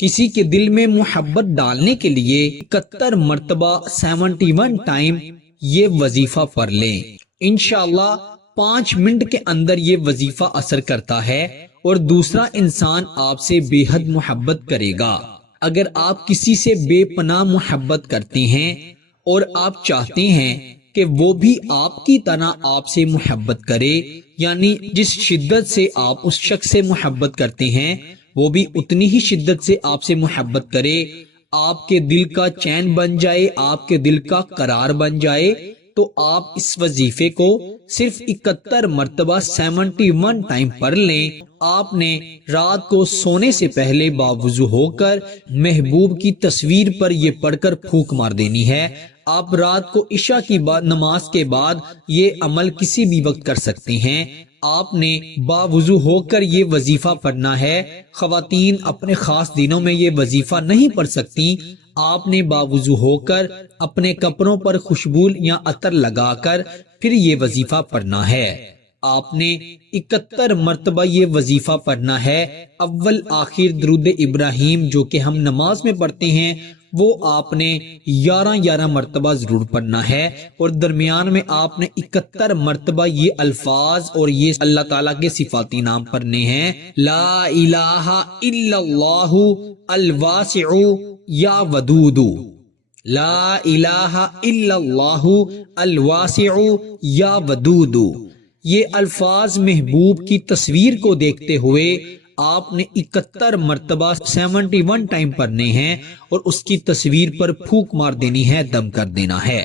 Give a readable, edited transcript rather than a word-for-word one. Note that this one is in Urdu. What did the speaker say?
کسی کے دل میں محبت ڈالنے کے لیے 71 مرتبہ 71 ٹائم یہ وظیفہ پڑھ لیں۔ انشاءاللہ 5 منٹ کے اندر یہ وظیفہ اثر کرتا ہے اور دوسرا انسان آپ سے بے حد محبت کرے گا۔ اگر آپ کسی سے بے پناہ محبت کرتے ہیں اور آپ چاہتے ہیں کہ وہ بھی آپ کی طرح آپ سے محبت کرے، یعنی جس شدت سے آپ اس شخص سے محبت کرتے ہیں وہ بھی اتنی ہی شدت سے آپ سے محبت کرے، آپ کے دل کا چین بن جائے، آپ کے دل کا قرار بن جائے، تو آپ اس وظیفے کو صرف 71 مرتبہ 71 ٹائم پڑھ لیں۔ آپ نے رات کو سونے سے پہلے باوضو ہو کر محبوب کی تصویر پر یہ پڑھ کر پھونک مار دینی ہے۔ آپ رات کو عشاء کی نماز کے بعد یہ عمل کسی بھی وقت کر سکتے ہیں۔ آپ نے باوضو ہو کر یہ وظیفہ پڑھنا ہے۔ خواتین اپنے خاص دنوں میں یہ وظیفہ نہیں پڑھ سکتی، آپ نے باوضو ہو کر اپنے کپڑوں پر خوشبو یا عطر لگا کر پھر یہ وظیفہ پڑھنا ہے۔ آپ نے 71 مرتبہ یہ وظیفہ پڑھنا ہے۔ اول آخر درود ابراہیم جو کہ ہم نماز میں پڑھتے ہیں وہ آپ نے 11 مرتبہ ضرور پڑھنا ہے، اور درمیان میں آپ نے 71 مرتبہ یہ الفاظ اور یہ اللہ تعالیٰ کے صفاتی نام پڑھنے ہیں۔ لا الہ الا اللہ الواسع یا ودود، لا الہ الا اللہ الواسع یا ودود۔ یہ الفاظ محبوب کی تصویر کو دیکھتے ہوئے آپ نے 71 مرتبہ 71 ٹائم پڑھنے ہیں اور اس کی تصویر پر پھونک مار دینی ہے، دم کر دینا ہے۔